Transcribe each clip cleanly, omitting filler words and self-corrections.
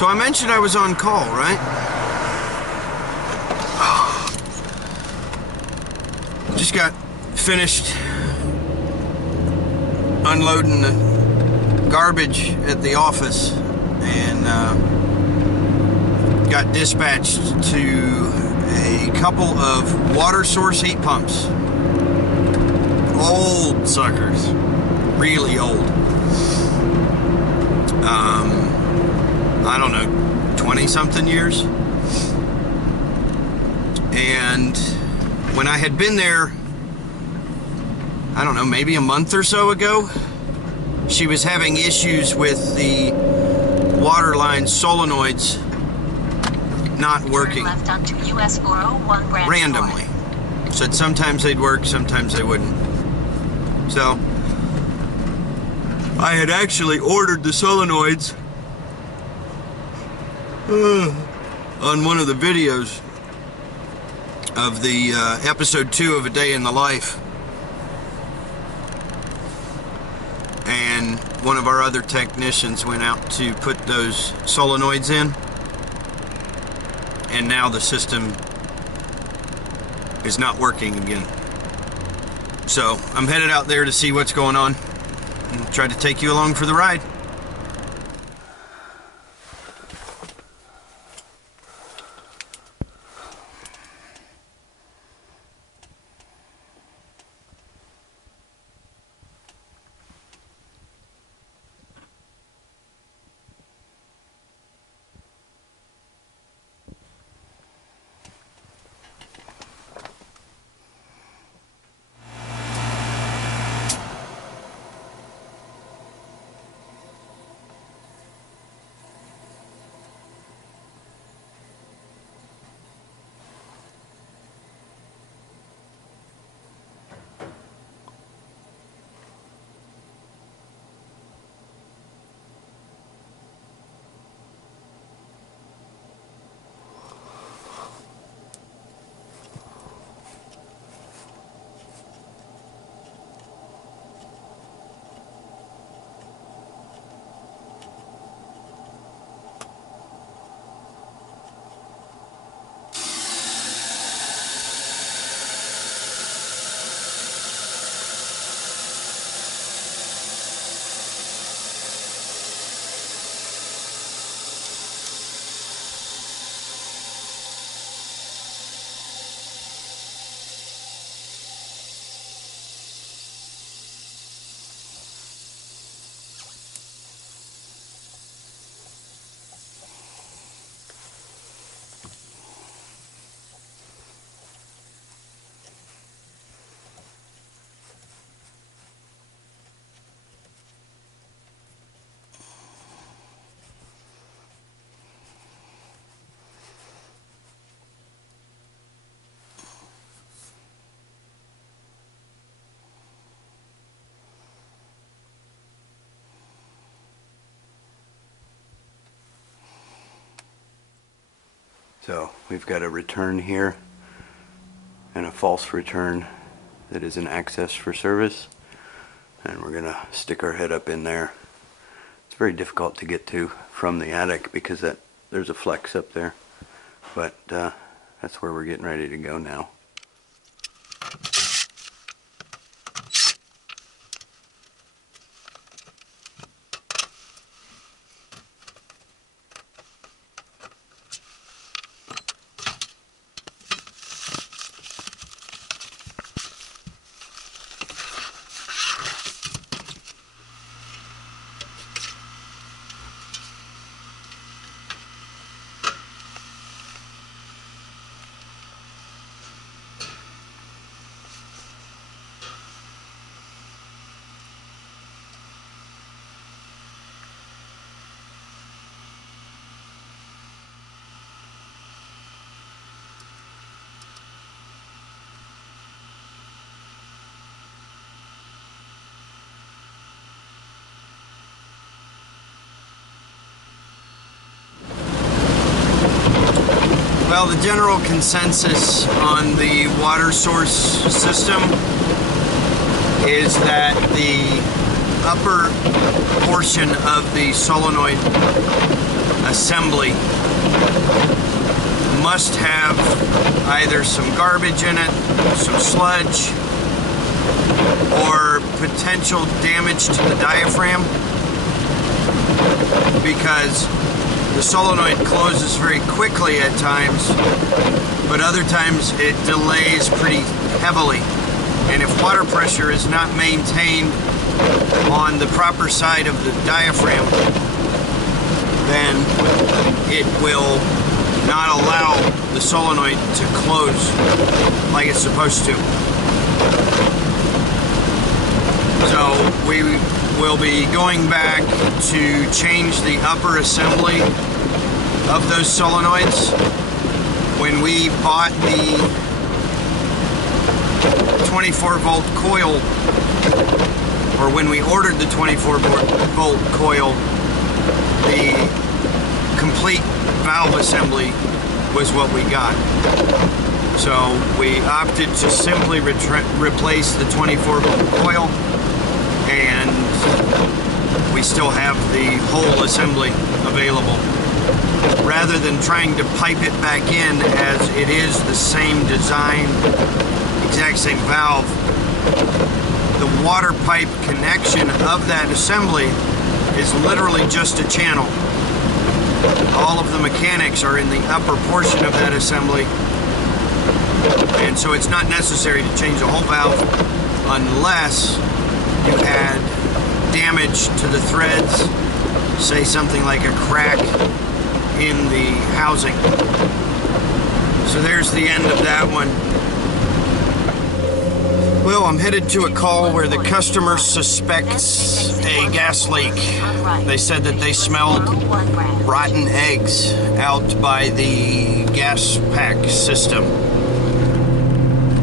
So I mentioned I was on call, right? Just got finished unloading the garbage at the office and got dispatched to a couple of water source heat pumps. Old suckers. Really old. I don't know, 20-something years. And when I had been there, I don't know, maybe a month or so ago, she was having issues with the water line solenoids not working. Left onto US 401 branch randomly. Said sometimes they'd work, sometimes they wouldn't. So I had actually ordered the solenoids on one of the videos of the episode 2 of A Day in the Life, and one of our other technicians went out to put those solenoids in, and now the system is not working again. So I'm headed out there to see what's going on and try to take you along for the ride. So we've got a return here and a false return that is an access for service, and we're gonna stick our head up in there. It's very difficult to get to from the attic because there's a flex up there, but that's where we're getting ready to go now. Well, the general consensus on the water source system is that the upper portion of the solenoid assembly must have either some garbage in it, some sludge, or potential damage to the diaphragm, because the solenoid closes very quickly at times, but other times it delays pretty heavily. And if water pressure is not maintained on the proper side of the diaphragm, then it will not allow the solenoid to close like it's supposed to. So we will be going back to change the upper assembly of those solenoids. When we bought the 24 volt coil, or when we ordered the 24 volt coil, the complete valve assembly was what we got. So we opted to simply replace the 24 volt coil, and we still have the whole assembly available, rather than trying to pipe it back in, as it is the same design, exact same valve. The water pipe connection of that assembly is literally just a channel. All of the mechanics are in the upper portion of that assembly, and so it's not necessary to change the whole valve unless you had damage to the threads, say something like a crack in the housing. So there's the end of that one. Well, I'm headed to a call where the customer suspects a gas leak. They said that they smelled rotten eggs out by the gas pack system.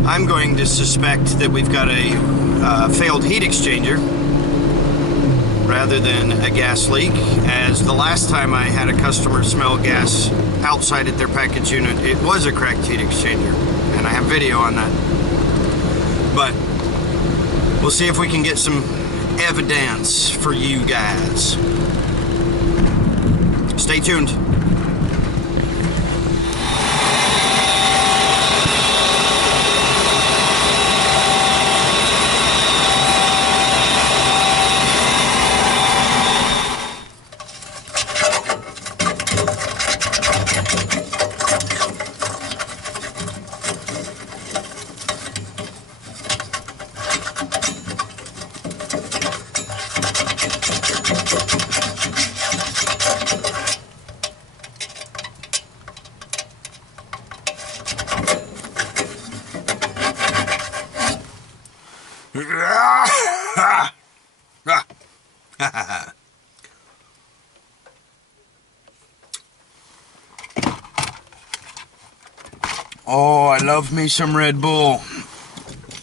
I'm going to suspect that we've got a failed heat exchanger rather than a gas leak, as the last time I had a customer smell gas outside at their package unit, it was a cracked heat exchanger, and I have video on that. But we'll see if we can get some evidence for you guys. Stay tuned. Oh, I love me some Red Bull.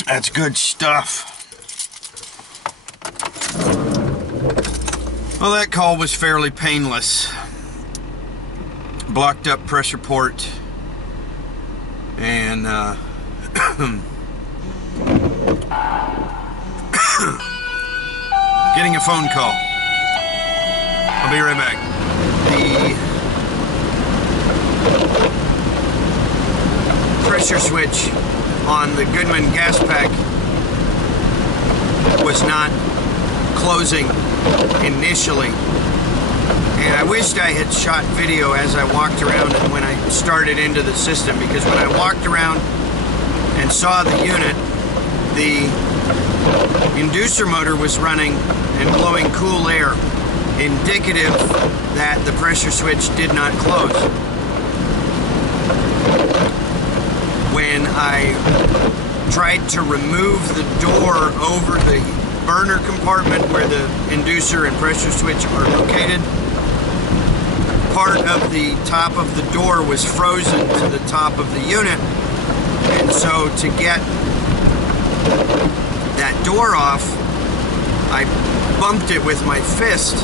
That's good stuff. Well, that call was fairly painless. Blocked up pressure port, and getting a phone call. I'll be right back. The pressure switch on the Goodman gas pack was not closing initially, and I wished I had shot video as I walked around and when I started into the system, because when I walked around and saw the unit, the inducer motor was running and blowing cool air, indicative that the pressure switch did not close. When I tried to remove the door over the burner compartment where the inducer and pressure switch are located, part of the top of the door was frozen to the top of the unit, and so to get that door off, I bumped it with my fist,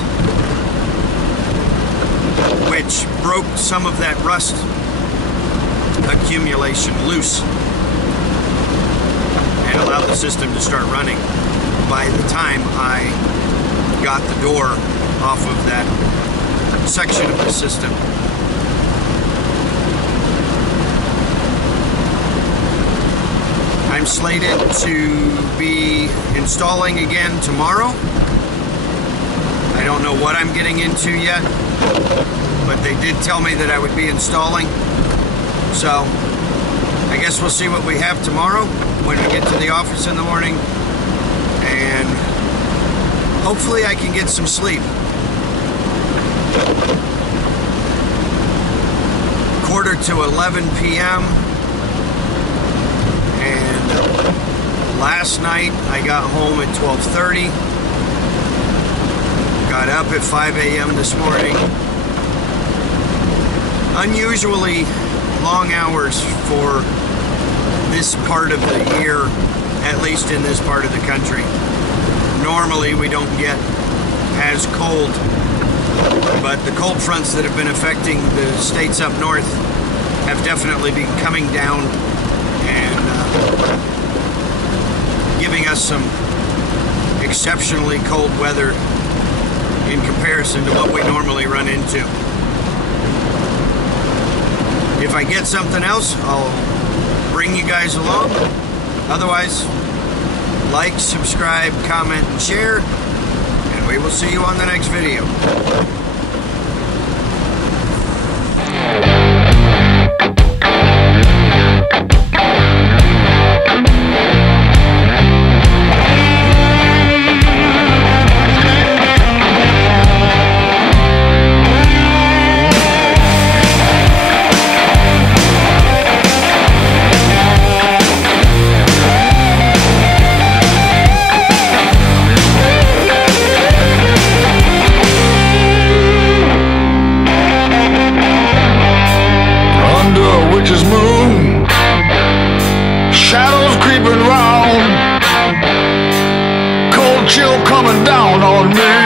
which broke some of that rust accumulation loose and allowed the system to start running. By the time I got the door off of that section of the system. I'm slated to be installing again tomorrow. I don't know what I'm getting into yet, but they did tell me that I would be installing. So I guess we'll see what we have tomorrow when we get to the office in the morning, and hopefully I can get some sleep. 10:45 p.m. and last night I got home at 12:30. Got up at 5 a.m. this morning. Unusually long hours for this part of the year, at least in this part of the country. Normally we don't get as cold, but the cold fronts that have been affecting the states up north have definitely been coming down and giving us some exceptionally cold weather in comparison to what we normally run into. If I get something else, I'll bring you guys along. Otherwise, like, subscribe, comment, and share, and we will see you on the next video. Moon, shadows creeping round, cold chill coming down on me.